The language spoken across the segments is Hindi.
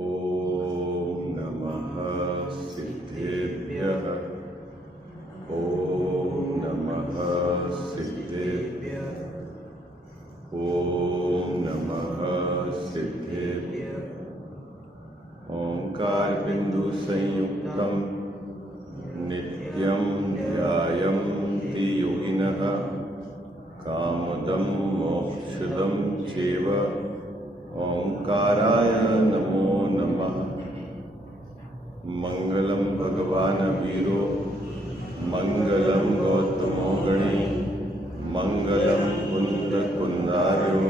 ओम नमः सिद्धेभ्यः। ओम नमः सिद्धेभ्यः। ओम नमः सिद्धेभ्यः। ओंकार बिंदु संयुक्तम नित्यं ध्यायन्ति योगिनः कामदं मोक्षदं चैव। ओंकाराय नमो नमः। मंगलम भगवान वीरो मंगलम गौतमो गणी मंगलम कुंद कुंदार्यो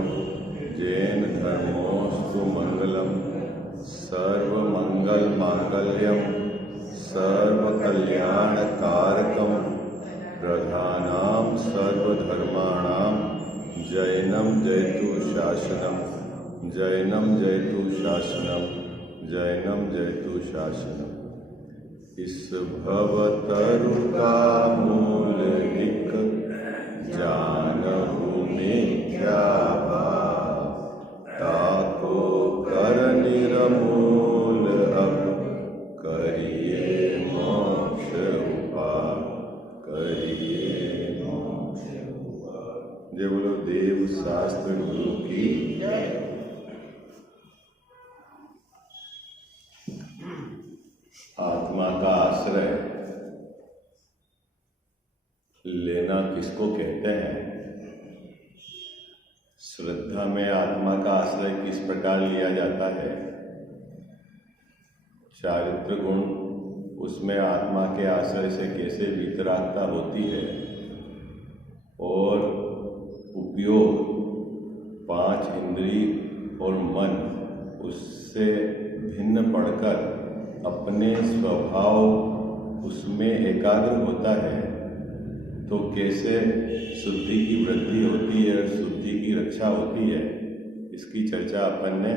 जैन धर्मोस्तु मंगलम। सर्वमंगल मांगल्यम सर्वकल्याणकारकम प्रधानां सर्वधर्माणां जैनम जयतु शासनम। जैनम जयतु शासनम। जैनम जयतु शासनम। इस भवतरु का मूल एक जानहु में क्या भाव। ताको कर निरमूल अब करिए मोक्ष उपाय। करिए मोक्ष उपाय। जय बोलो देव शास्त्र गुरु की जय। आत्मा का आश्रय लेना किसको कहते हैं? श्रद्धा में आत्मा का आश्रय किस प्रकार लिया जाता है? चारित्र गुण उसमें आत्मा के आश्रय से कैसे वितरागता होती है? और उपयोग पांच इंद्रिय और मन उससे भिन्न पड़कर अपने स्वभाव उसमें एकाग्र होता है तो कैसे शुद्धि की वृद्धि होती है और शुद्धि की रक्षा होती है, इसकी चर्चा अपन ने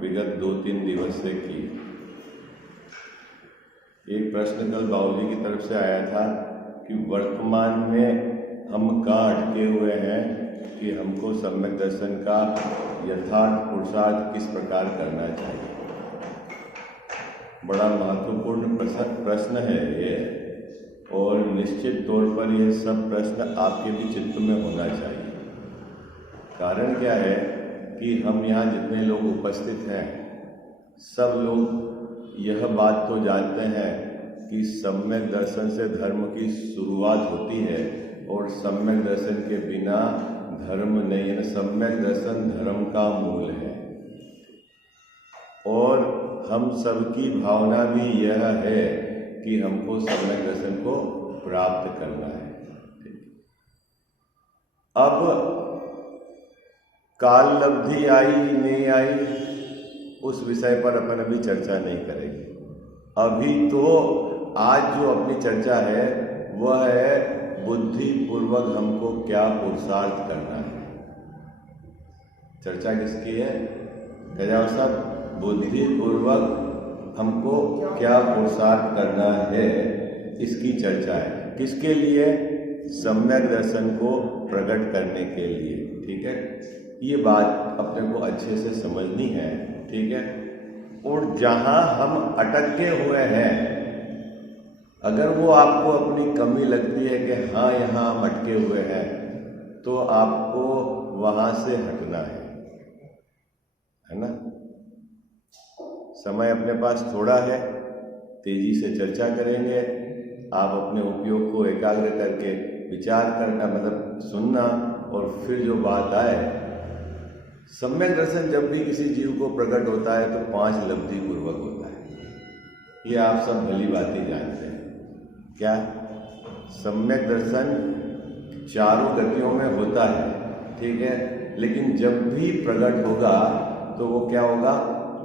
विगत 2-3 दिवस से की। एक प्रश्न कल बाबूजी की तरफ से आया था कि वर्तमान में हम कहाँ अटके हुए हैं कि हमको सम्यक दर्शन का यथार्थ पुरुषार्थ किस प्रकार करना चाहिए। बड़ा महत्वपूर्ण प्रश्न है ये, और निश्चित तौर पर यह सब प्रश्न आपके भी चित्त में होना चाहिए। कारण क्या है कि हम यहाँ जितने लोग उपस्थित हैं सब लोग यह बात तो जानते हैं कि सम्यक दर्शन से धर्म की शुरुआत होती है और सम्यक दर्शन के बिना धर्म नहीं है। सम्यक दर्शन धर्म का मूल है और हम सबकी भावना भी यह है कि हमको सम्यक दर्शन को प्राप्त करना है। अब काल लब्धि आई नहीं आई उस विषय पर अपन अभी चर्चा नहीं करेंगे। अभी तो आज जो अपनी चर्चा है वह है बुद्धि पूर्वक हमको क्या पुरुषार्थ करना है। चर्चा किसकी है? गजाव साहब, बुद्धि पूर्वक हमको क्या पुरुषार्थ करना है इसकी चर्चा है। किसके लिए? सम्यक दर्शन को प्रकट करने के लिए। ठीक है, ये बात अपने को अच्छे से समझनी है। ठीक है, और जहां हम अटके हुए हैं अगर वो आपको अपनी कमी लगती है कि हाँ यहाँ हम अटके हुए हैं तो आपको वहां से हटना है ना। समय अपने पास थोड़ा है, तेजी से चर्चा करेंगे। आप अपने उपयोग को एकाग्र करके विचार करना, मतलब सुनना, और फिर जो बात आए। सम्यक दर्शन जब भी किसी जीव को प्रकट होता है तो 5 लब्धि पूर्वक होता है। ये आप सब भली बातें जानते हैं। क्या? सम्यक दर्शन चारों गतियों में होता है, ठीक है, लेकिन जब भी प्रकट होगा तो वो क्या होगा?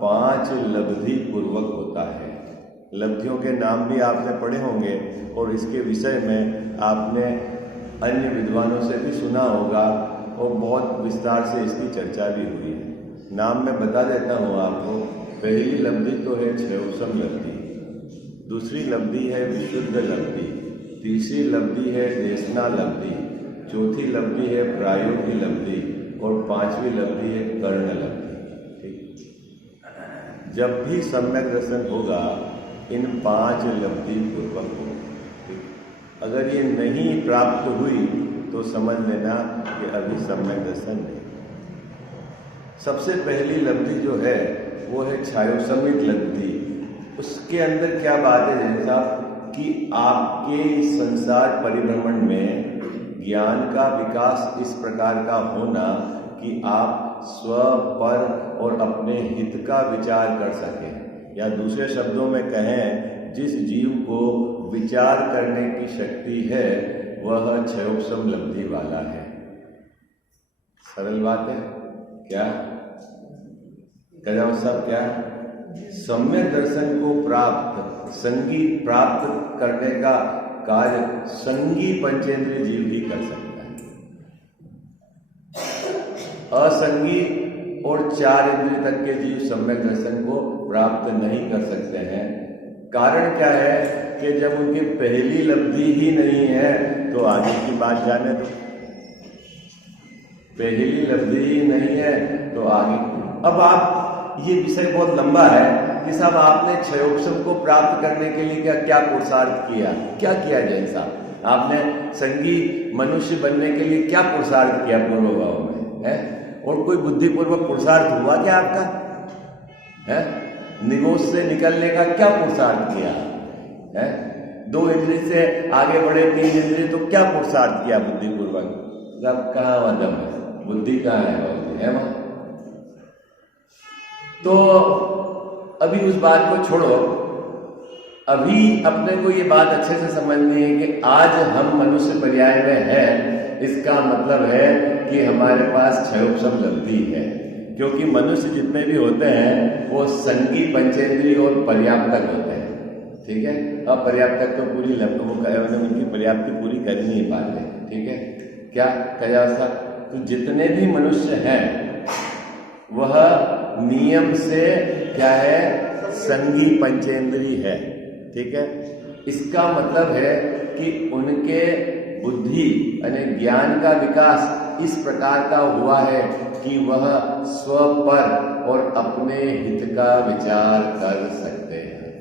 5 लब्धि पूर्वक होता है। लब्धियों के नाम भी आपने पढ़े होंगे और इसके विषय में आपने अन्य विद्वानों से भी सुना होगा और बहुत विस्तार से इसकी चर्चा भी हुई है। नाम मैं बता देता हूँ आपको। पहली लब्धि तो है क्षयोपम लब्धि, दूसरी लब्धि है विशुद्ध लब्धि, तीसरी लब्धि है देशना लब्धि, चौथी लब्धि है प्रायोगी लब्धि और पांचवी लब्धि है कर्ण लब्धि। ठीक, जब भी सम्यक दर्शन होगा इन 5 लब्धि पूर्वक हो। ठीक, अगर ये नहीं प्राप्त हुई तो समझ लेना कि अभी सम्यक दर्शन नहीं। सबसे पहली लब्धि जो है वो है छायोसमित लब्धि। उसके अंदर क्या बात है जैन साहब कि आपके संसार परिभ्रमण में ज्ञान का विकास इस प्रकार का होना कि आप स्व पर और अपने हित का विचार कर सकें, या दूसरे शब्दों में कहें जिस जीव को विचार करने की शक्ति है वह क्षयोपशम लब्धि वाला है। सरल बात है क्या? कजाव साहब क्या? सम्यक दर्शन को प्राप्त संगी प्राप्त करने का कार्य संगी पंचेंद्रिय जीव ही कर सकता है। असंगी और 4 इंद्रिय तक के जीव सम्यक दर्शन को प्राप्त नहीं कर सकते हैं। कारण क्या है कि जब उनकी पहली लब्धि ही नहीं है तो आगे की बात जाने दो। पहली लब्धि ही नहीं है तो आगे। अब आप, ये विषय बहुत लंबा है कि साहब आपने क्षयोपशम को प्राप्त करने के लिए क्या पुरुषार्थ किया, क्या किया जैन साहब? आपने संगी मनुष्य बनने के लिए क्या पुरुषार्थ किया पूर्व भाव में है? और कोई बुद्धिपूर्वक पुरुषार्थ हुआ क्या आपका है? निगोश से निकलने का क्या पुरुषार्थ किया है? 2 इंद्रिय से आगे बढ़े 3 इंद्रिय, तो क्या पुरुषार्थ किया बुद्धिपूर्वक? सब कहाँ वदम है, बुद्धि कहाँ है वहां? तो अभी उस बात को छोड़ो, अभी अपने को ये बात अच्छे से समझनी है कि आज हम मनुष्य पर्याय में हैं, इसका मतलब है कि हमारे पास क्षयोपशम लब्धि है। क्योंकि मनुष्य जितने भी होते हैं वो संगी पंचेंद्रिय और पर्याप्तक होते हैं। ठीक है, अब पर्याप्तक तो पूरी उनकी पर्याप्ति पूरी कर नहीं पाते। ठीक है, क्या कहा था? तो जितने भी मनुष्य हैं वह नियम से क्या है? संगी पंचेंद्रिय है। ठीक है, इसका मतलब है कि उनके बुद्धि यानी ज्ञान का विकास इस प्रकार का हुआ है कि वह स्व पर और अपने हित का विचार कर सकते हैं।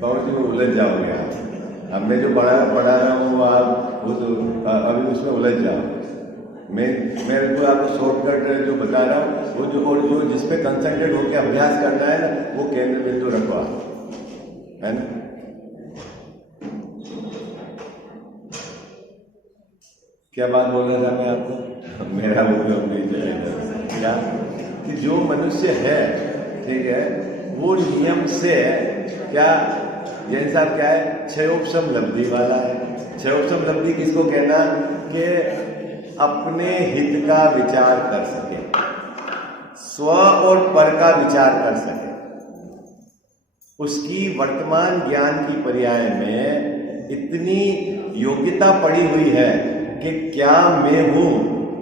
बहुत ही उलझ जाओगे आप। अब मैं जो पढ़ा रहा हूँ आप अभी उसमें उलझ जाओ। मैं तो आपको शॉर्टकट जो बता रहा हूँ वो जो जिस पे कंसंट्रेट होकर अभ्यास करना है ना, वो केंद्र बिंदु रखो आप, है ना? क्या बात बोल रहा था मैं आपको? मेरा वो क्या कि जो मनुष्य है, ठीक है, वो नियम से क्या जैन साहब क्या है? क्षयोपशम लब्धि वाला है। क्षयोपशम लब्धि किसको कहना? कि अपने हित का विचार कर सके, स्व और पर का विचार कर सके। उसकी वर्तमान ज्ञान की पर्याय में इतनी योग्यता पड़ी हुई है कि क्या मैं हूं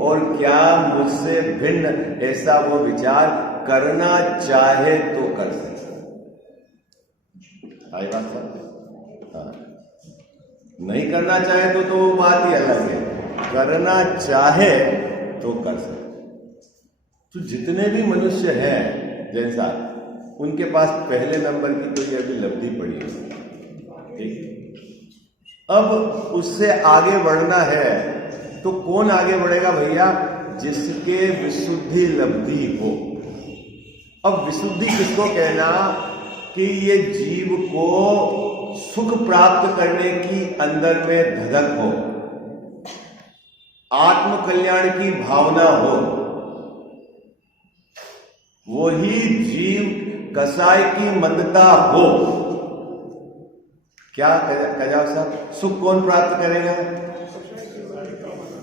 और क्या मुझसे भिन्न, ऐसा वो विचार करना चाहे तो कर सके। आई बात सर? हाँ, नहीं करना चाहे तो वो बात ही अलग है, करना चाहे तो कर सके। तो जितने भी मनुष्य हैं जैसा, उनके पास पहले नंबर की तो ये अभी लब्धि पड़ी है। ठीक, अब उससे आगे बढ़ना है तो कौन आगे बढ़ेगा भैया? जिसके विशुद्धि लब्धि हो। अब विशुद्धि किसको कहना? कि ये जीव को सुख प्राप्त करने की अंदर में धधक हो, आत्म कल्याण की भावना हो, वही जीव कसाई की मंदता हो। क्या कजाव साहब? सुख कौन प्राप्त करेगा?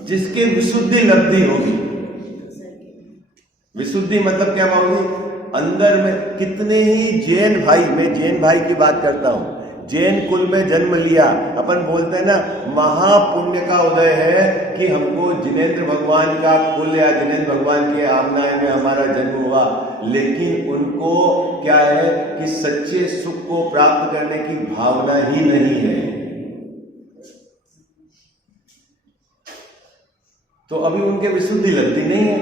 जिसके विशुद्धि लब्धि होगी। विशुद्धि मतलब क्या होगी? अंदर में कितने ही जैन भाई, मैं जैन भाई की बात करता हूं, जैन कुल में जन्म लिया, अपन बोलते हैं ना महापुण्य का उदय है कि हमको जिनेंद्र भगवान का कुल या जिनेंद्र भगवान के आमनाय में हमारा जन्म हुआ। लेकिन उनको क्या है कि सच्चे सुख को प्राप्त करने की भावना ही नहीं है। तो अभी उनके विशुद्धि लगती नहीं है।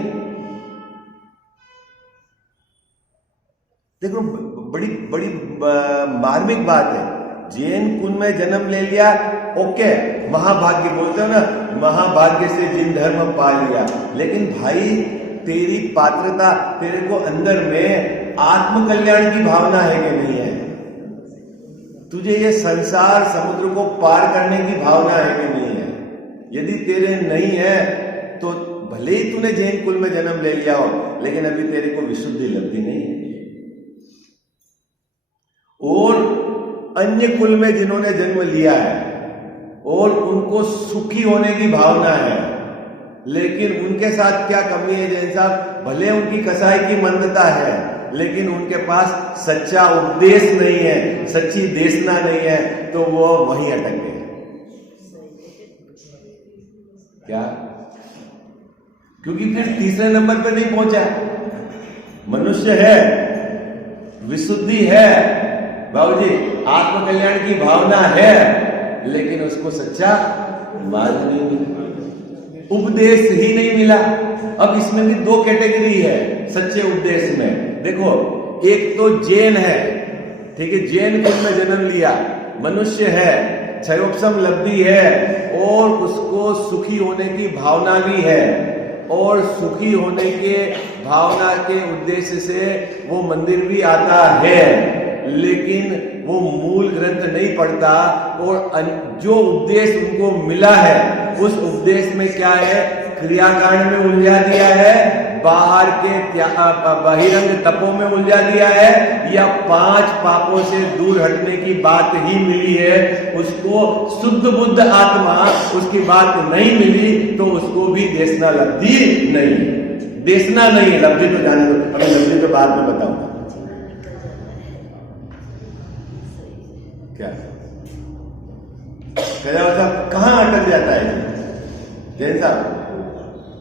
देखो बड़ी बड़ी मार्मिक बात है। जैन कुल में जन्म ले लिया, ओके, महाभाग्य बोलते हो ना, महाभाग्य से जिन धर्म पा लिया। लेकिन भाई तेरी पात्रता, तेरे को अंदर में आत्म कल्याण की भावना है कि नहीं है? तुझे ये संसार समुद्र को पार करने की भावना है कि नहीं है? यदि तेरे नहीं है तो भले ही तूने जैन कुल में जन्म ले लिया हो, लेकिन अभी तेरे को विशुद्धि लगती नहीं है। और अन्य कुल में जिन्होंने जन्म लिया है और उनको सुखी होने की भावना है, लेकिन उनके साथ क्या कमी है जैन साहब? भले उनकी कसाई की मंदता है, लेकिन उनके पास सच्चा उपदेश नहीं है, सच्ची देशना नहीं है, तो वो वहीं अटक गए। क्या? क्योंकि फिर तीसरे नंबर पर नहीं पहुंचा। मनुष्य है, विशुद्धि है, बाबूजी आत्म कल्याण की भावना है, लेकिन उसको सच्चा मार्ग नहीं मिला, उपदेश ही नहीं मिला। अब इसमें भी दो कैटेगरी है सच्चे उपदेश में। देखो, एक तो जैन है, ठीक है, जैन कुल में जन्म लिया, मनुष्य है, क्षयोपशम लब्धि है और उसको सुखी होने की भावना भी है, और सुखी होने के भावना के उद्देश्य से वो मंदिर भी आता है, लेकिन वो मूल ग्रंथ नहीं पढ़ता। और जो उपदेश उनको मिला है उस उपदेश में क्या है? क्रियाकांड में उलझा दिया है, बाहर के बहिरंग तपों में उलझा दिया है, या 5 पापों से दूर हटने की बात ही मिली है। उसको शुद्ध बुद्ध आत्मा उसकी बात नहीं मिली, तो उसको भी देशना लब्धि नहीं। देशना नहीं है, लब्धि तो जाने दो, अभी लब्धि तो बाद में बताऊंगा। क्या साहब कहां अटक जाता है जैन साहब?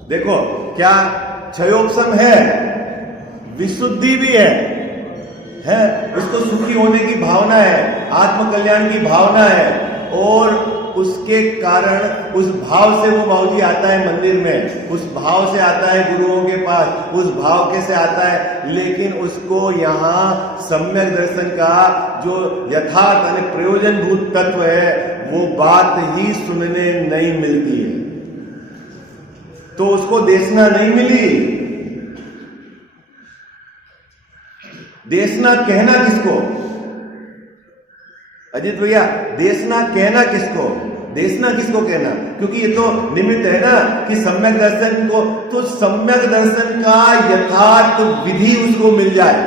देखो, क्या क्षयोपशम है, विशुद्धि भी है, उसको सुखी होने की भावना है, आत्म कल्याण की भावना है, और उसके कारण उस भाव से वो बाबूजी आता है मंदिर में, उस भाव से आता है गुरुओं के पास, उस भाव के से आता है, लेकिन उसको यहाँ सम्यक दर्शन का जो यथार्थ यानी प्रयोजनभूत तत्व है वो बात ही सुनने नहीं मिलती है, तो उसको देशना नहीं मिली। देशना कहना किसको? अजीत भैया, देशना कहना किसको? देशना किसको कहना? क्योंकि ये तो निमित्त है ना कि सम्यक दर्शन को, तो सम्यक दर्शन का यथार्थ विधि उसको मिल जाए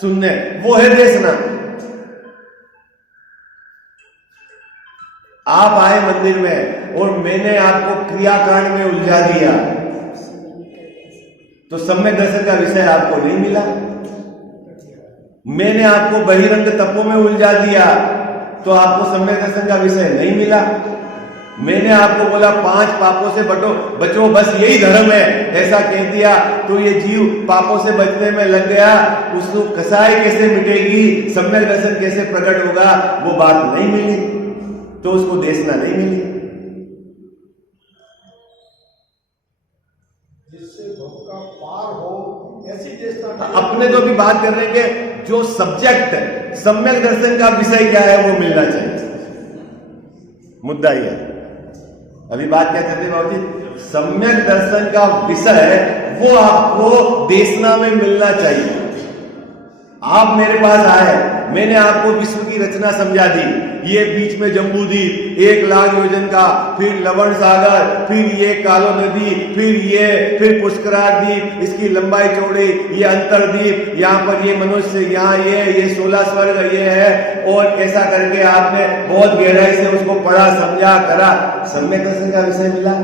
सुनने, वो है देशना। आप आए मंदिर में और मैंने आपको क्रियाकांड में उलझा दिया, तो सम्यक दर्शन का विषय आपको नहीं मिला। मैंने आपको बहिरंग तपों में उलझा दिया, तो आपको सम्यक दर्शन का विषय नहीं मिला। मैंने आपको बोला 5 पापों से बचो, बस यही धर्म है, ऐसा कह दिया, तो ये जीव पापों से बचने में लग गया, उसको कसाई कैसे मिटेगी, सम्यक दर्शन कैसे प्रकट होगा, वो बात नहीं मिली, तो उसको देशना नहीं मिली। जिससे भव का पार हो, ऐसी देशना। अपने तो भी बात कर रहे हैं कि जो सब्जेक्ट सम्यक दर्शन का विषय क्या है वो मिलना चाहिए, मुद्दा ही है। अभी बात क्या करते हैं बाबूजी? सम्यक दर्शन का विषय वो आपको देशना में मिलना चाहिए। आप मेरे पास आए, मैंने आपको विश्व की रचना समझा दी, ये बीच में जम्बू द्वीप 1 लाख योजन का, फिर लवण सागर, फिर ये कालो नदी, फिर पुष्करार द्वीप, इसकी लंबाई चौड़ाई, ये अंतरद्वीप, यहाँ पर ये मनुष्य, यहाँ ये 16 स्वर्ग ये है, और ऐसा करके आपने बहुत गहराई से उसको पढ़ा, समझा, करा, सम्यक दर्शन का विषय मिला?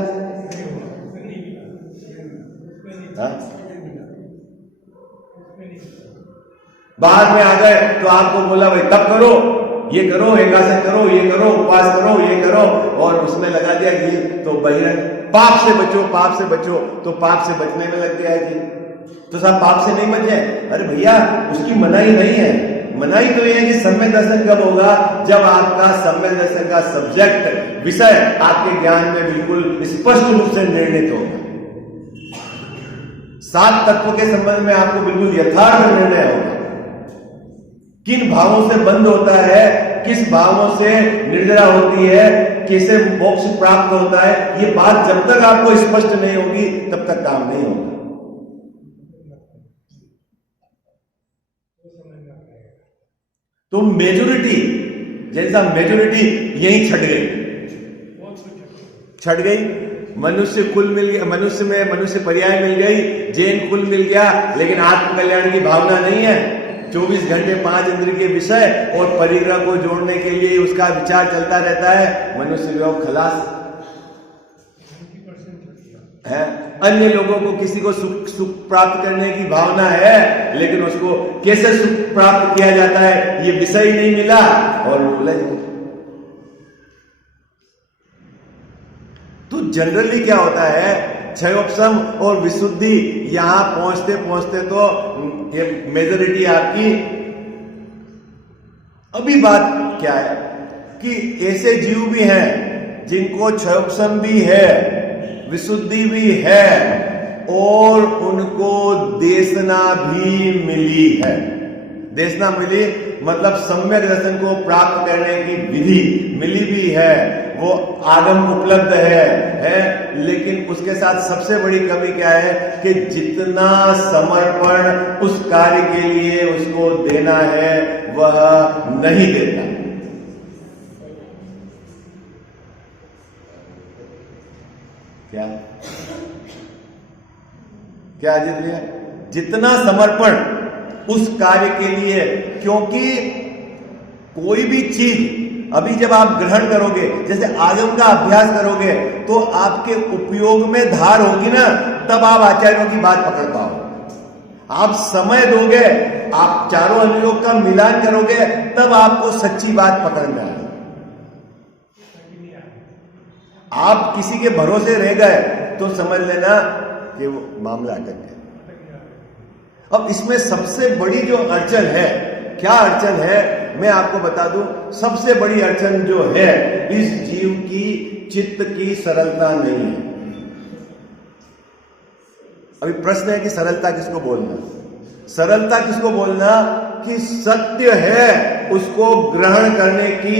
बाद में आ गए तो आपको बोला भाई तब करो, ये करो, एकादश करो, ये करो, उपवास करो, ये करो, और उसमें लगा दिया जी, तो बहिरंग पाप से बचो, तो पाप से बचने में लग गया जी। तो साहब पाप से नहीं बचे? अरे भैया उसकी मनाही नहीं है, मनाही तो यह है कि सम्यक दर्शन कब होगा, जब आपका सम्यक दर्शन का सब्जेक्ट विषय आपके ज्ञान में बिल्कुल स्पष्ट रूप से निर्णित होगा। 7 तत्व के संबंध में आपको बिल्कुल यथार्थ निर्णय होगा। किन भावों से बंद होता है, किस भावों से निर्जरा होती है, कैसे मोक्ष प्राप्त होता है, ये बात जब तक आपको स्पष्ट नहीं होगी तब तक काम नहीं होगा। तो मेजोरिटी जैसा मेजोरिटी यही छट गई। मनुष्य कुल मिल गया, मनुष्य पर्याय मिल गई, जैन कुल मिल गया, लेकिन आत्मकल्याण की भावना नहीं है। 24 घंटे 5 इंद्रिय के विषय और परिग्रह को जोड़ने के लिए उसका विचार चलता रहता है। मनुष्य योग खलास है। अन्य लोगों को किसी को सुख प्राप्त करने की भावना है, लेकिन उसको कैसे सुख प्राप्त किया जाता है ये विषय ही नहीं मिला और उलझ। तो जनरली क्या होता है, क्षयोपशम और विशुद्धि यहां पहुंचते पहुंचते तो ये मेजोरिटी आपकी। अभी बात क्या है कि ऐसे जीव भी हैं जिनको क्षयोपशम भी है, विशुद्धि भी है और उनको देशना भी मिली है। देशना मिली मतलब सम्यक दर्शन को प्राप्त करने की विधि मिली भी है, वो आगम उपलब्ध है, लेकिन उसके साथ सबसे बड़ी कमी क्या है कि जितना समर्पण उस कार्य के लिए उसको देना है वह नहीं देता। क्या अजित भैया, जितना समर्पण उस कार्य के लिए, क्योंकि कोई भी चीज अभी जब आप ग्रहण करोगे, जैसे आगम का अभ्यास करोगे, तो आपके उपयोग में धार होगी ना, तब आप आचार्यों की बात पकड़ पाओगे। आप समय दोगे, आप चारों अनुयोग का मिलान करोगे, तब आपको सच्ची बात पकड़ में आएगी। आप किसी के भरोसे रह गए तो समझ लेना कि वो मामला अटक गया। अब इसमें सबसे बड़ी जो अड़चन है, क्या अड़चन है मैं आपको बता दूं। सबसे बड़ी अड़चन जो है, इस जीव की चित्त की सरलता नहीं है। अभी प्रश्न है कि सरलता किसको बोलना, सरलता किसको बोलना कि सत्य है उसको ग्रहण करने की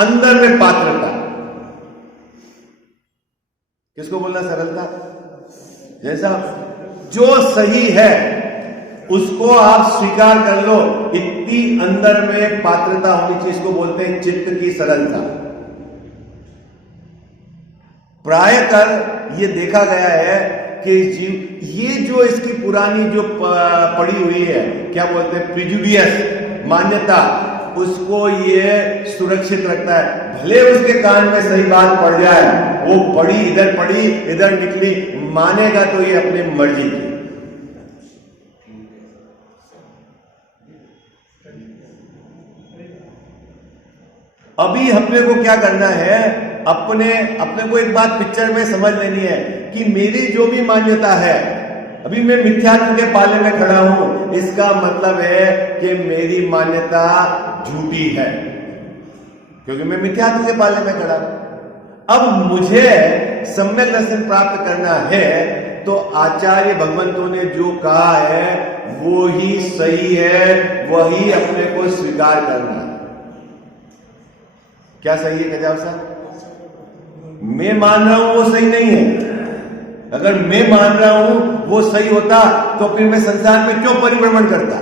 अंदर में पात्रता, किसको बोलना सरलता। जैसा जो सही है उसको आप स्वीकार कर लो, इतनी अंदर में पात्रता होनी चाहिए, इसको बोलते हैं चित्त की सरलता। प्रायकर ये देखा गया है कि जीव ये जो इसकी पुरानी जो पड़ी हुई है, क्या बोलते हैं, प्रिजुडियस मान्यता, उसको ये सुरक्षित रखता है। भले उसके कान में सही बात पड़ जाए, वो पड़ी इधर निकली, मानेगा तो ये अपनी मर्जी की। अभी अपने को क्या करना है, अपने को एक बात पिक्चर में समझ लेनी है कि मेरी जो भी मान्यता है, अभी मैं मिथ्यात्व के पाले में खड़ा हूं, इसका मतलब है कि मेरी मान्यता झूठी है, क्योंकि मैं मिथ्यात्व के पाले में खड़ा हूं। अब मुझे सम्यक दर्शन प्राप्त करना है, तो आचार्य भगवंतों ने जो कहा है वो ही सही है, वही अपने को स्वीकार करना है। क्या सही है गजाव साहब? मैं मान रहा हूं वो सही नहीं है। अगर मैं मान रहा हूं वो सही होता तो फिर मैं संसार में क्यों परिभ्रमण करता।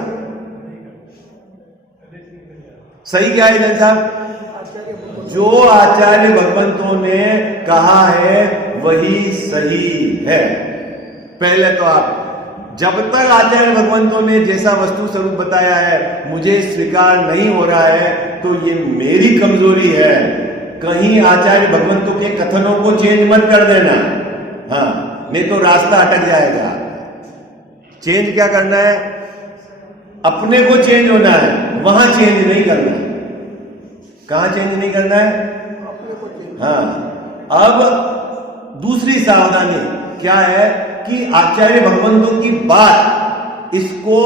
सही क्या है जन साहब? जो आचार्य भगवंतों ने कहा है वही सही है। पहले तो आप, जब तक आचार्य भगवंतों ने जैसा वस्तु स्वरूप बताया है मुझे स्वीकार नहीं हो रहा है, तो ये मेरी कमजोरी है। कहीं आचार्य भगवंतों के कथनों को चेंज मत कर देना, हाँ, नहीं तो रास्ता अटक जाएगा। चेंज क्या करना है? अपने को चेंज होना है, वहां चेंज नहीं करना है। कहां चेंज नहीं करना है? हाँ। अब दूसरी सावधानी क्या है कि आचार्य भगवंतों की बात, इसको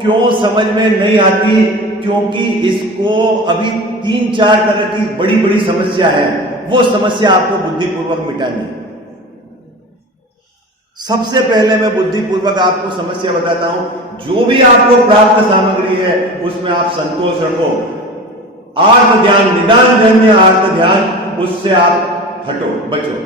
क्यों समझ में नहीं आती? क्योंकि इसको अभी 3-4 तरह की बड़ी बड़ी समस्या है, वो समस्या आपको बुद्धिपूर्वक मिटानी है। सबसे पहले मैं बुद्धिपूर्वक आपको समस्या बताता हूं। जो भी आपको प्राप्त सामग्री है उसमें आप संतोष रखो। आर्त ध्यान, निदान जन्य आर्त ध्यान, उससे आप हटो, बचो।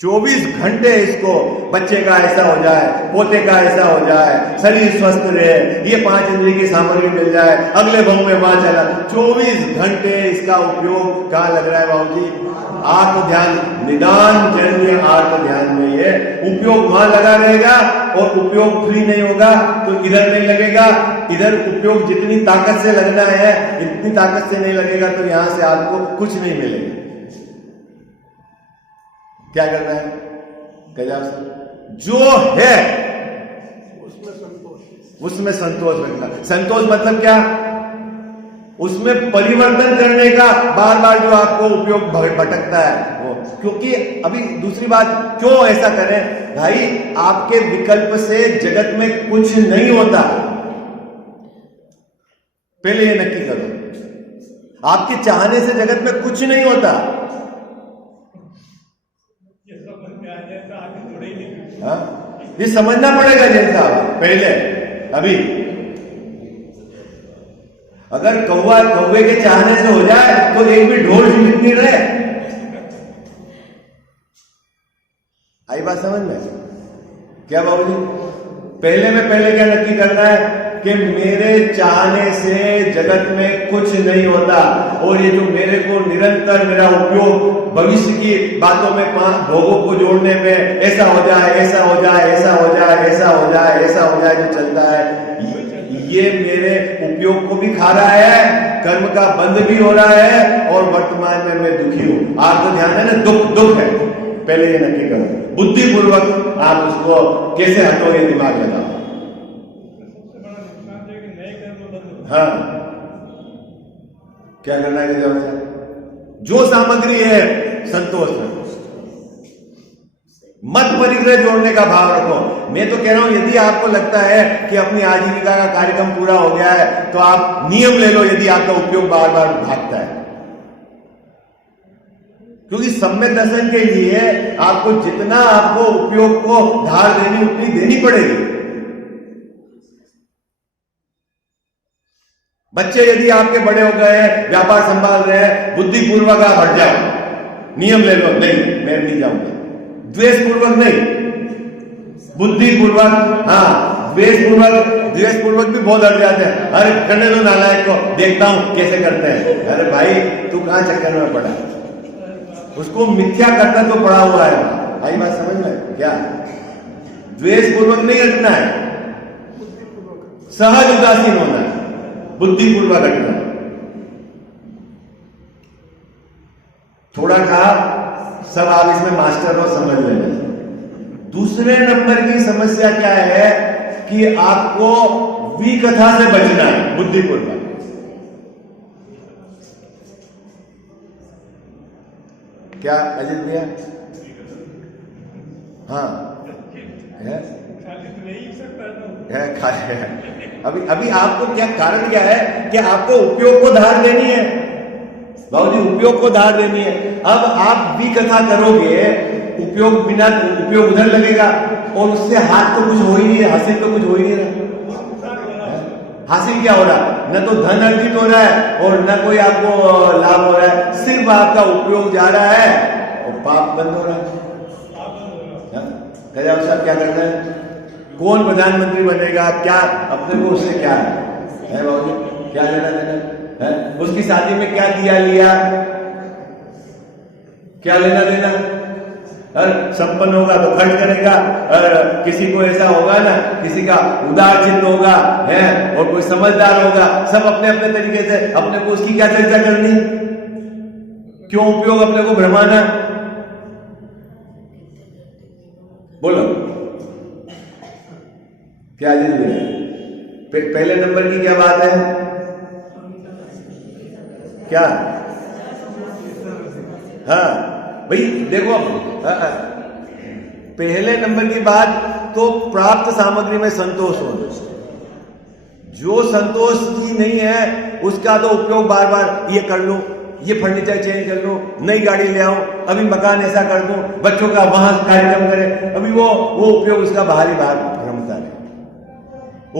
24 घंटे इसको, बच्चे का ऐसा हो जाए, पोते का ऐसा हो जाए, शरीर स्वस्थ रहे, ये 5 इंद्रिय की सामग्री मिल जाए, अगले भाव में वहां चला। 24 घंटे इसका उपयोग कहां लग रहा है बाबूजी? आत्म ध्यान, निदान जन्य आत्म ध्यान में ये उपयोग वहां लगा रहेगा। और उपयोग फ्री नहीं होगा तो इधर नहीं लगेगा। इधर उपयोग जितनी ताकत से लगना है, इतनी ताकत से नहीं लगेगा तो यहां से आपको कुछ नहीं मिलेगा। क्या करना है? जो है उसमें संतोष रखना। संतोष मतलब क्या? उसमें परिवर्तन करने का, बार बार जो आपको उपयोग भटकता है वो। क्योंकि अभी दूसरी बात, क्यों ऐसा करें भाई? आपके विकल्प से जगत में कुछ नहीं होता, पहले ये नक्की करो। आपके चाहने से जगत में कुछ नहीं होता। हाँ, ये समझना पड़ेगा जैन साहब पहले। अभी अगर कौवे के चाहने से हो जाए तो एक भी ढोल झिझक नहीं रहे। आई बात समझ में? क्या बाबूजी? पहले क्या नक्की करना है कि मेरे चाहने से जगत में कुछ नहीं होता। और ये जो मेरे को निरंतर मेरा उपयोग भविष्य की बातों में, 5 भोगों को जोड़ने में, ऐसा हो जाए, ऐसा हो जाए, ऐसा हो जाए, ऐसा हो जाए, ऐसा हो जाए, जो चलता है, ये मेरे उपयोग को भी खा रहा है, कर्म का बंध भी हो रहा है, और वर्तमान में मैं दुखी हूं। आपको ध्यान है ना, दुख है। पहले ये नक्की करो, बुद्धिपूर्वक आप उसको कैसे हटो, ये दिमाग लगाओ। हाँ, क्या करना है? जो सामग्री है संतोष रखो, मत परिग्रह जोड़ने का भाव रखो। मैं तो कह रहा हूं, यदि आपको लगता है कि अपनी आजीविका का कार्यक्रम पूरा हो गया है तो आप नियम ले लो, यदि आपका उपयोग बार बार भागता है। क्योंकि सम्यक दर्शन के लिए आपको जितना आपको उपयोग को धार देनी, उतनी देनी पड़ेगी। बच्चे यदि आपके बड़े हो गए हैं, व्यापार संभाल रहे हैं, बुद्धिपूर्वक आप हट जाओ, नियम ले लो, नहीं मैं नहीं जाऊंगा। द्वेषपूर्वक नहीं, बुद्धिपूर्वक। हाँ, द्वेषपूर्वक भी बहुत हट जाते हैं। अरे करने दो नालायक को, देखता हूं कैसे करते हैं। अरे भाई तू कहां चक्कर में पड़ा? उसको मिथ्या करता तो पड़ा हुआ है। आई बात समझ में? क्या द्वेषपूर्वक नहीं हटना है, सहज उदासीन होना है, बुद्धिपूर्वक हटना। थोड़ा कहा, सब आप इसमें मास्टर हो, समझ लेना। दूसरे नंबर की समस्या क्या है कि आपको विकथा से बचना है, बुद्धिपूर्वक। क्या अजित भैया? हाँ है खाली है। अभी आपको क्या कारण क्या है कि आपको उपयोग को धार देनी है बाबूजी, उपयोग को धार देनी है। अब आप भी कथा करोगे, उपयोग बिना उपयोग उधर लगेगा और उससे हाथ तो कुछ हो ही नहीं है, हासिल तो कुछ हो ही नहीं रहा। हासिल क्या हो रहा? न तो धन अर्जित हो रहा है और न कोई आपको लाभ हो रहा है, सिर्फ आपका उपयोग जा रहा है और पाप बंद हो रहा है। साहब क्या करना है? कौन प्रधानमंत्री बनेगा? क्या अपने को उससे क्या है बाबूजी? क्या लेना देना है? उसकी शादी में क्या दिया लिया, क्या लेना देना? संपन्न होगा तो खर्च करेगा, किसी को ऐसा होगा ना, किसी का उदार चित्त होगा है और कोई समझदार होगा, सब अपने अपने तरीके से। अपने को उसकी क्या चर्चा करनी? क्यों उपयोग अपने को भ्रमाना? बोलो क्या जी? पहले नंबर की क्या बात है? क्या? हाँ भाई देखो, पहले नंबर की बात तो प्राप्त सामग्री में संतोष होना। जो संतोष ही नहीं है उसका तो उपयोग बार बार ये कर लूं, ये फर्नीचर चेंज कर लूं, नई गाड़ी ले आऊं, अभी मकान ऐसा कर दूं, बच्चों का वहां कार्यक्रम करे, अभी वो उपयोग उसका बाहर ही बाहर भ्रमता रहे।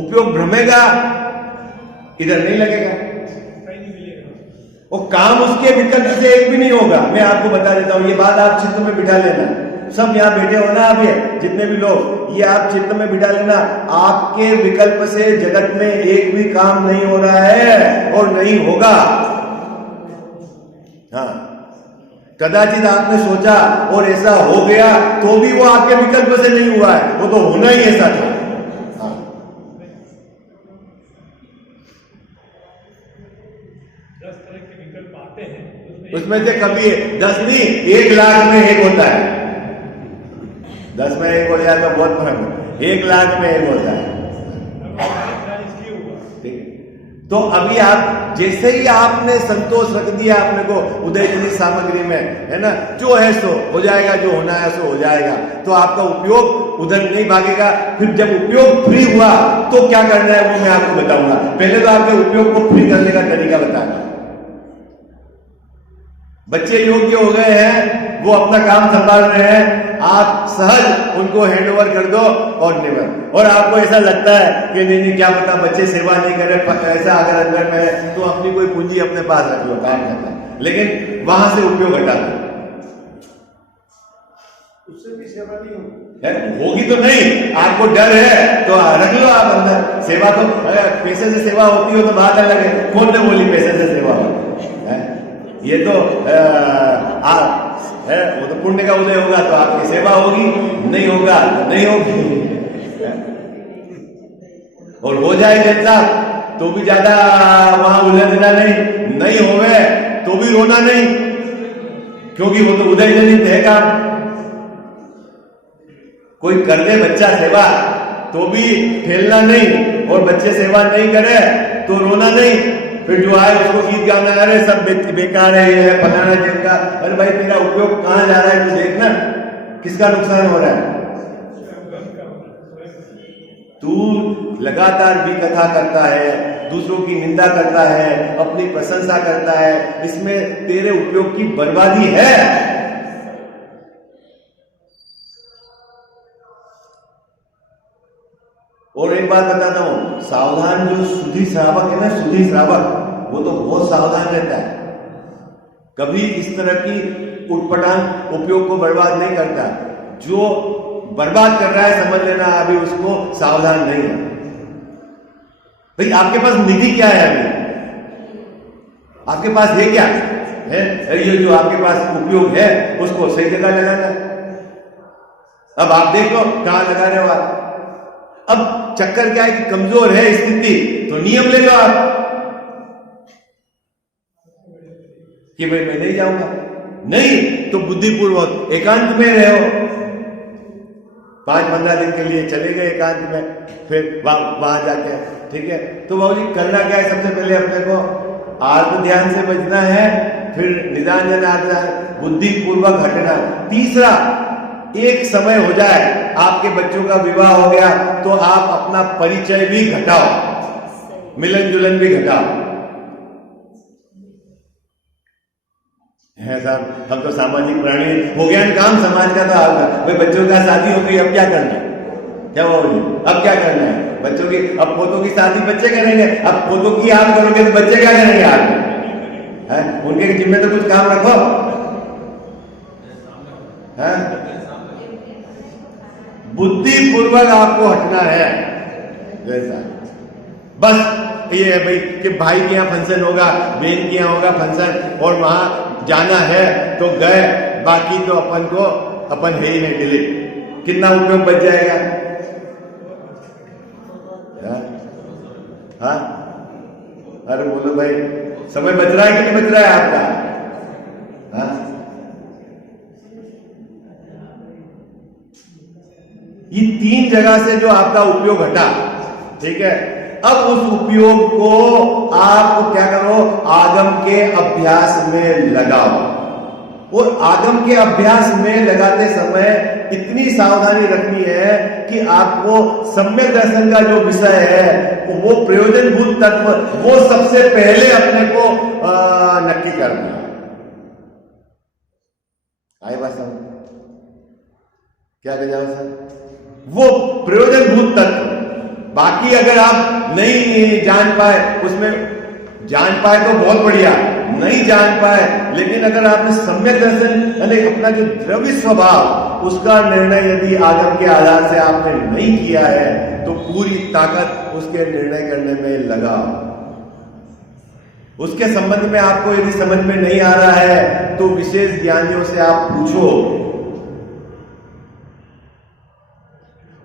उपयोग भ्रमेगा, इधर नहीं लगेगा, और काम उसके विकल्प से एक भी नहीं होगा। मैं आपको बता देता हूं, ये बात आप चित्त में बिठा लेना। सब यहां बैठे हो ना, आप ये जितने भी लोग, ये आप चित्त में बिठा लेना, आपके विकल्प से जगत में एक भी काम नहीं हो रहा है और नहीं होगा। हाँ, कदाचित आपने सोचा और ऐसा हो गया तो भी वो आपके विकल्प से नहीं हुआ है, वो तो होना ही ऐसा था। हाँ। 10 तरह के विकल्प आते हैं, उसमें से कभी 10 नहीं, 1 लाख में एक होता है। 10 में 1 हो जाएगा, बहुत फर्क है। 1 लाख में 1 होता है। तो अभी आप जैसे ही आपने संतोष रख दिया अपने को उदयजनित सामग्री में, है ना, जो है सो हो जाएगा, जो होना है सो हो जाएगा, तो आपका उपयोग उधर नहीं भागेगा। फिर जब उपयोग फ्री हुआ तो क्या करना है वो मैं आपको बताऊंगा। पहले तो आपके उपयोग को फ्री करने का तरीका बताना। बच्चे योग्य हो गए हैं, वो अपना काम संभाल रहे हैं, आप सहज उनको हैंड ओवर कर दो और निवर। और आपको ऐसा लगता है कि नहीं क्या पता बच्चे सेवा नहीं कर रहे, ऐसा अगर अंदर में है तो अपनी कोई पूंजी अपने पास रख लो, काम करना है, लेकिन वहां से उपयोग हटा दो, उससे भी सेवा नहीं होगी। होगी तो नहीं, आपको डर है तो रख लो आप अंदर। सेवा तो अगर पैसे से सेवा होती हो तो बात अलग है, कौन ने बोली पैसे से सेवा होती है? ये तो है, वो तो पुण्य का उदय होगा तो आपकी सेवा होगी, नहीं होगा नहीं होगी। और हो जाए जैसा तो भी ज्यादा वहां उलझना नहीं होवे तो भी रोना नहीं, क्योंकि वो तो उदयजनित है काम। कोई कर दे बच्चा सेवा तो भी फैलना नहीं, और बच्चे सेवा नहीं करे तो रोना नहीं। फिर जो आए उसको गीत गाना, अरे सब बेकार है, ये फलाना जिनका, अरे भाई तेरा उपयोग कहां जा रहा है तू देखना, किसका नुकसान हो रहा है। तू लगातार भी कथा करता है, दूसरों की निंदा करता है, अपनी प्रशंसा करता है, इसमें तेरे उपयोग की बर्बादी है। और एक बात बताता हूं, सावधान जो सुधी श्रावक है ना, सुधी श्रावक, वो तो बहुत सावधान रहता है, कभी इस तरह की उटपटांग उपयोग को बर्बाद नहीं करता। जो बर्बाद कर रहा है समझ लेना अभी उसको सावधान नहीं है। भाई आपके पास निधि क्या है? अभी आपके पास है क्या है? ये जो आपके पास उपयोग है उसको सही जगह लगाना। अब आप देख लो कहां लगा रहे हो आप। अब चक्कर क्या है कि कमजोर है स्थिति, तो नियम ले लो आप कि भाई मैं नहीं जाऊंगा, नहीं तो बुद्धिपूर्वक एकांत में रहो। 5-15 दिन के लिए चले गए एकांत में, फिर वहां जाके, ठीक है। तो बाबू जी करना क्या है? सबसे पहले अपने को आत्म ध्यान से बचना है, फिर निदान जन आत्मा, बुद्धिपूर्वक हटना। तीसरा, एक समय हो जाए आपके बच्चों का विवाह हो गया तो आप अपना परिचय भी घटाओ, मिलन जुलन भी घटाओ। है साहब, हम तो सामाजिक प्राणी हो गया, काम समाज का तो आपका। भाई बच्चों का शादी हो गई, अब क्या करना है? क्या बोलिए, अब क्या करना है? बच्चों की, अब पोतों की शादी बच्चे करेंगे, अब पोतों की आप करोगे तो बच्चे क्या करेंगे? आप है उनके जिम्मे तो कुछ काम रखो है। बुद्धिपूर्वक आपको हटना है। जैसा बस ये है भाई कि भाई के यहाँ फंक्शन होगा, बहन के यहाँ होगा फंक्शन, और वहां जाना है तो गए, बाकी तो अपन को अपन है ही नहीं डिलीट। कितना उपयोग बच जाएगा? हाँ, अरे बोलो भाई, समय बच रहा है कि नहीं बच रहा है आपका? हाँ, ये 3 जगह से जो आपका उपयोग हटा, ठीक है। अब उस उपयोग को आप क्या करो? आगम के अभ्यास में लगाओ। और आगम के अभ्यास में लगाते समय इतनी सावधानी रखनी है कि आपको सम्यक दर्शन का जो विषय है वो प्रयोजनभूत तत्व वो सबसे पहले अपने को नक्की करना है। आई बात समझ? क्या कह जाओ सर? वो प्रयोजनभूत तत्व, बाकी अगर आप नहीं जान पाए, उसमें जान पाए तो बहुत बढ़िया, नहीं जान पाए लेकिन अगर आपने सम्यक दर्शन यानी अपना जो द्रव्य स्वभाव उसका निर्णय यदि आगम के आधार से आपने नहीं किया है तो पूरी ताकत उसके निर्णय करने में लगा। उसके संबंध में आपको यदि समझ में नहीं आ रहा है तो विशेष ज्ञानियों से आप पूछो,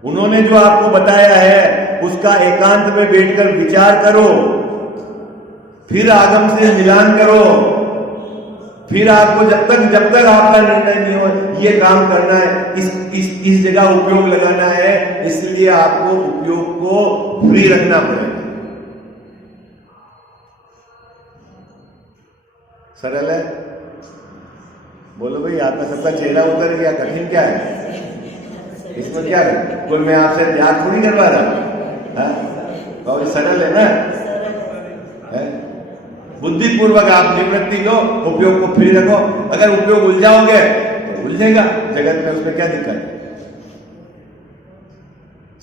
उन्होंने जो आपको बताया है उसका एकांत में बैठकर विचार करो, फिर आगम से मिलान करो, फिर आपको जब तक आपका निर्णय नहीं हो ये काम करना है, इस जगह उपयोग लगाना है, इसलिए आपको उपयोग को फ्री रखना पड़ेगा। सरल है? बोलो भाई, आपका सबका चेहरा उतर गया, कठिन क्या है इसमें? क्या है? कोई मैं आपसे याद थोड़ी करवा रहा, बहुत सरल है ना? है? बुद्धिपूर्वक आप निवृत्ति लो, उपयोग को फ्री रखो। अगर उपयोग उलझाओगे तो उलझेगा जगत में, उसमें क्या दिक्कत है?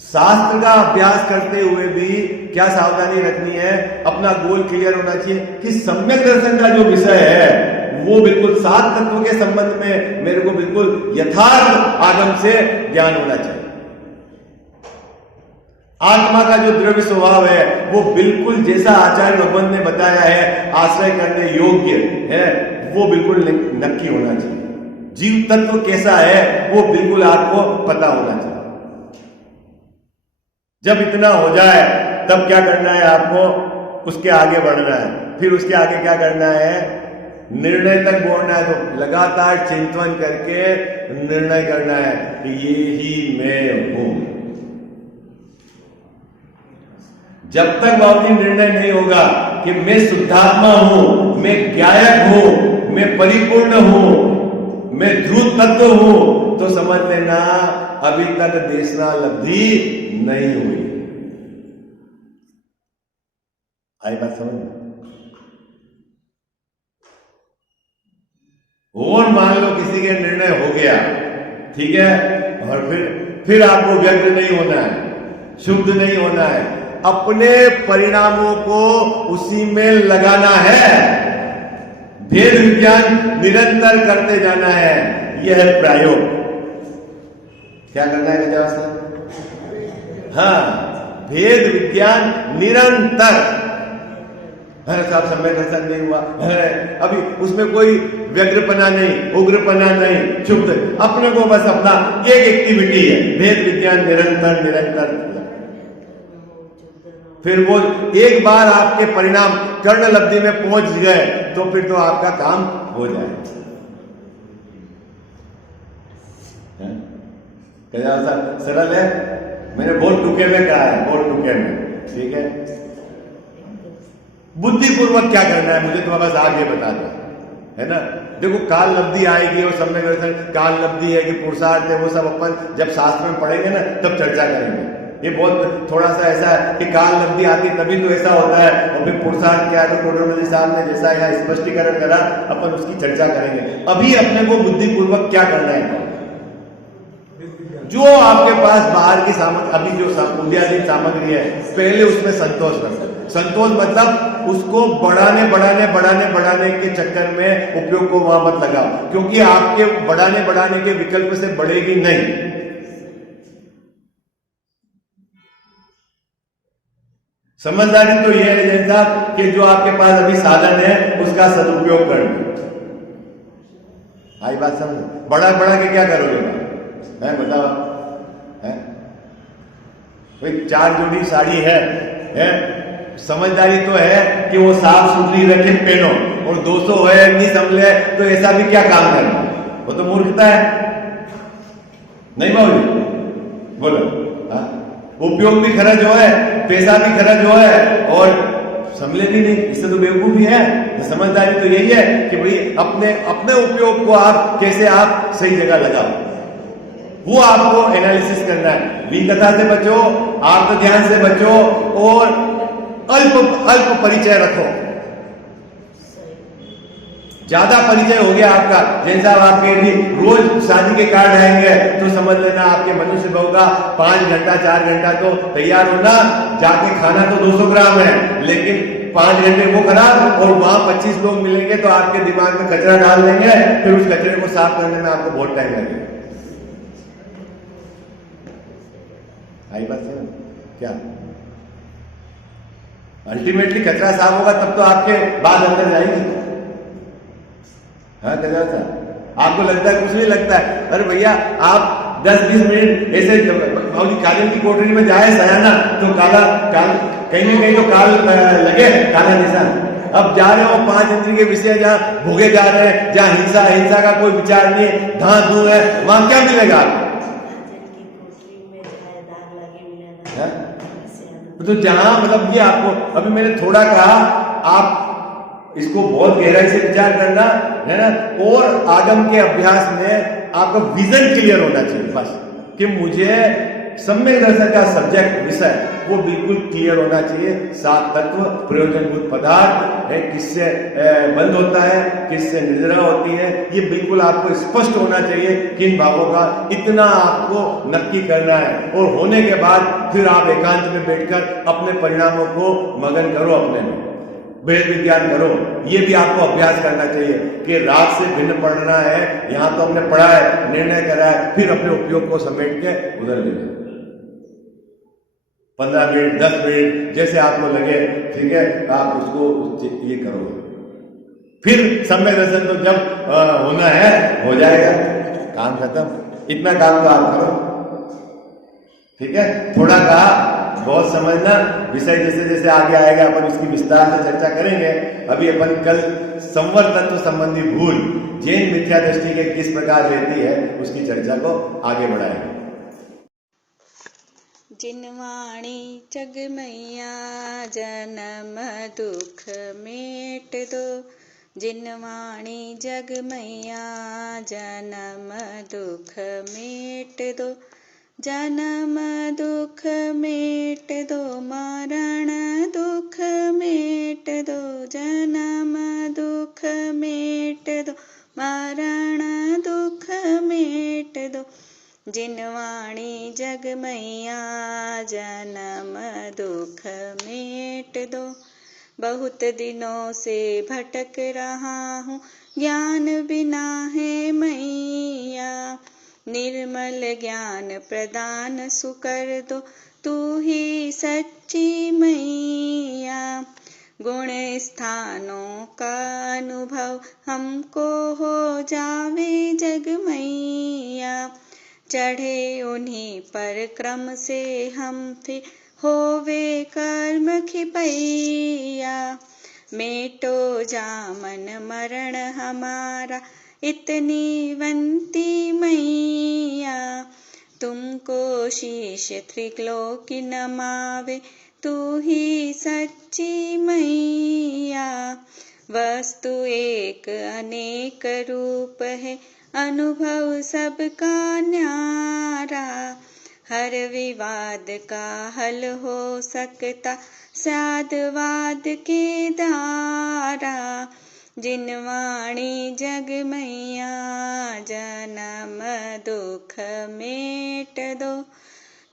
शास्त्र का अभ्यास करते हुए भी क्या सावधानी रखनी है? अपना गोल क्लियर होना चाहिए कि सम्यक दर्शन का जो विषय है वो बिल्कुल सात तत्वों के संबंध में मेरे को बिल्कुल यथार्थ आगम से ज्ञान होना चाहिए। आत्मा का जो द्रव्य स्वभाव है वो बिल्कुल जैसा आचार्य भगवान ने बताया है आश्रय करने योग्य है, वो बिल्कुल नक्की होना चाहिए। जीव तत्व कैसा है वो बिल्कुल आपको पता होना चाहिए। जब इतना हो जाए तब क्या करना है आपको? उसके आगे बढ़ना है। फिर उसके आगे क्या करना है? निर्णय तक बढ़ना है। तो लगातार चिंतन करके निर्णय करना है कि ये ही मैं हूं। जब तक बाबूजी निर्णय नहीं होगा कि मैं शुद्धात्मा हूं, मैं ज्ञायक हूं, मैं परिपूर्ण हूं, मैं ध्रुव तत्व हूं, तो समझ लेना अभी तक देशना लब्धि नहीं हुई। आई बात समझ? और मान लो किसी के निर्णय हो गया, ठीक है, और फिर आपको व्यग्र नहीं होना है, शुद्ध नहीं होना है, अपने परिणामों को उसी में लगाना है। भेद विज्ञान निरंतर करते जाना है, यह है प्रयोग। क्या करना है गजा साहब? हाँ, भेद विज्ञान निरंतर। साहब समय दर्शन नहीं हुआ है, अभी उसमें कोई व्यग्रपना नहीं, उग्रपना नहीं, चुप, अपने को बस अपना एक एक्टिविटी है, भेद विज्ञान निरंतर निरंतर। फिर वो एक बार आपके परिणाम कर्ण लब्धि में पहुंच गए तो फिर तो आपका काम हो जाए। सरल है? मैंने बहुत टुके में कहा है, बहुत टुके में, ठीक है। बुद्धिपूर्वक क्या करना है मुझे तो बस आगे बता दो, है ना। देखो काल लब्धि आएगी और सम्यक दर्शन काल लब्धि है कि पुरुषार्थ है, वो सब अपन जब शास्त्र में पढ़ेंगे ना तब चर्चा करेंगे। ये बहुत थोड़ा सा ऐसा है कि काल लब्धि आती तभी तो ऐसा होता है, और फिर पुरुषार्थ क्या है तो टोडरमल साहब ने जैसा यहाँ स्पष्टीकरण करा अपन उसकी चर्चा करेंगे। अभी अपने को बुद्धिपूर्वक क्या करना है? जो आपके पास बाहर की सामग्री, अभी जो पूजाधीन सामग्री है, पहले उसमें संतोष रखो। संतोष मतलब उसको बढ़ाने के चक्कर में उपयोग को वहां मत लगाओ, क्योंकि आपके बढ़ाने के विकल्प से बढ़ेगी नहीं। समझदारी तो यह है जैसा कि जो आपके पास अभी साधन है उसका सदुपयोग करना। आई बात समझ? बढ़ा के क्या करोगे? है बताओ, है भाई 4 जोड़ी साड़ी है, समझदारी तो है कि वो साफ सुथरी रखे पहनो, और 200 है नहीं संभले तो ऐसा भी क्या काम करना? वो तो मूर्खता है, नहीं बाबू बोलो। हाँ, उपयोग भी खर्च हो है, पैसा भी खर्च हो है, और संभले भी नहीं, इससे तो बेवकूफी है। समझदारी तो यही है कि भाई अपने अपने उपयोग को आप कैसे आप सही जगह लगाओ, वो आपको एनालिसिस करना है। विकथा से बचो, आत्म ध्यान से बचो और अल्प परिचय रखो। ज्यादा परिचय हो गया आपका, जैसे साहब आपके यदि रोज शादी के कार्ड आएंगे तो समझ लेना आपके मनुष्य बहु का 5 घंटा 4 घंटा तो तैयार होना, जाके खाना तो 200 ग्राम है, लेकिन 5 घंटे वो खराब, और वहां 25 लोग मिलेंगे तो आपके दिमाग में कचरा डाल देंगे, फिर उस कचरे को साफ करने में आपको बहुत टाइम लगेगा। आई बात है क्या? अल्टीमेटली कचरा साफ होगा तब तो आपके बात अंदर जाएगी। हाँ कचरा साफ आपको लगता है, कुछ नहीं लगता है। अरे भैया आप 10-20 मिनट ऐसे कालीन की कोठरी में जाए सयाना तो काला कहीं ना कहीं तो काल लगे, काला निशान। अब जा रहे हो 5 इंद्रिय के विषय जहाँ भोगे जा रहे हैं, जहाँ हिंसा का कोई विचार नहीं, धां धू है, वहां क्या मिलेगा आपको? तो जहां मतलब ये आपको अभी मैंने थोड़ा कहा, आप इसको बहुत गहराई से विचार करना है ना, और आगम के अभ्यास में आपका विजन क्लियर होना चाहिए बस, कि मुझे सम्यक दर्शन का सब्जेक्ट विषय वो बिल्कुल क्लियर होना चाहिए। 7 तत्व, प्रयोजनभूत पदार्थ है, किससे बंद होता है, किससे निर्जरा होती है, ये बिल्कुल आपको स्पष्ट होना चाहिए किन भावों का, इतना आपको नक्की करना है। और होने के बाद फिर आप एकांत में बैठकर अपने परिणामों को मगन करो, अपने में वेद विज्ञान करो। ये भी आपको अभ्यास करना चाहिए कि राग से भिन्न पढ़ना है। यहां तो हमने पढ़ा है, निर्णय करा है, फिर अपने उपयोग को समेट के उधर ले जाओ। 15 मिनट 10 मिनट जैसे आपको लगे, ठीक है, आप उसको ये करो। फिर सम्य दर्शन तो जब होना है हो जाएगा, काम खत्म। इतना काम तो आप करो, ठीक है। थोड़ा कहा, बहुत समझना, विषय जैसे जैसे आगे आएगा अपन उसकी विस्तार से चर्चा करेंगे। अभी अपन कल संवर तत्व संबंधी भूल जैन मिथ्या दृष्टि के किस प्रकार रहती है उसकी चर्चा को आगे बढ़ाएंगे। जिनवाणी जग मैया जन्म दुख मेट दो, जिनवाणी जग मैया जन्म दुख मेट दो, जन्म दुख मेट दो, मरण दुख मेट दो, जन्म दुख मेट दो, मरण दुख मेट दो, जिनवाणी जग मैया जन्म दुख मेट दो। बहुत दिनों से भटक रहा हूँ, ज्ञान बिना है मैया, निर्मल ज्ञान प्रदान सुकर दो, तू ही सच्ची मैया। गुण स्थानों का अनुभव हमको हो जावे जग मैया, चढ़े उन्हीं पर क्रम से हम फिर होवे कर्म खिपैया। मेटो जामन मरण हमारा इतनी वंती मैया, तुमको शीश त्रिलोकी नमावे, तू ही सच्ची मैया। वस्तु एक अनेक रूप है, अनुभव सबका न्यारा, हर विवाद का हल हो सकता साधवाद के द्वारा। जिनवाणी जग मैया जन्म दुख मेट दो,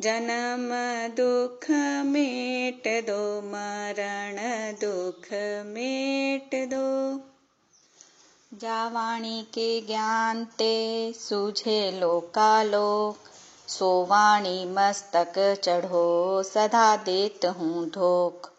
जन्म दुख मेट दो, मरण दुख मेट दो। जावाणी के ज्ञान ते सूझे लोकालोक, सोवाणी मस्तक चढ़ो सदा देत हूँ धोख।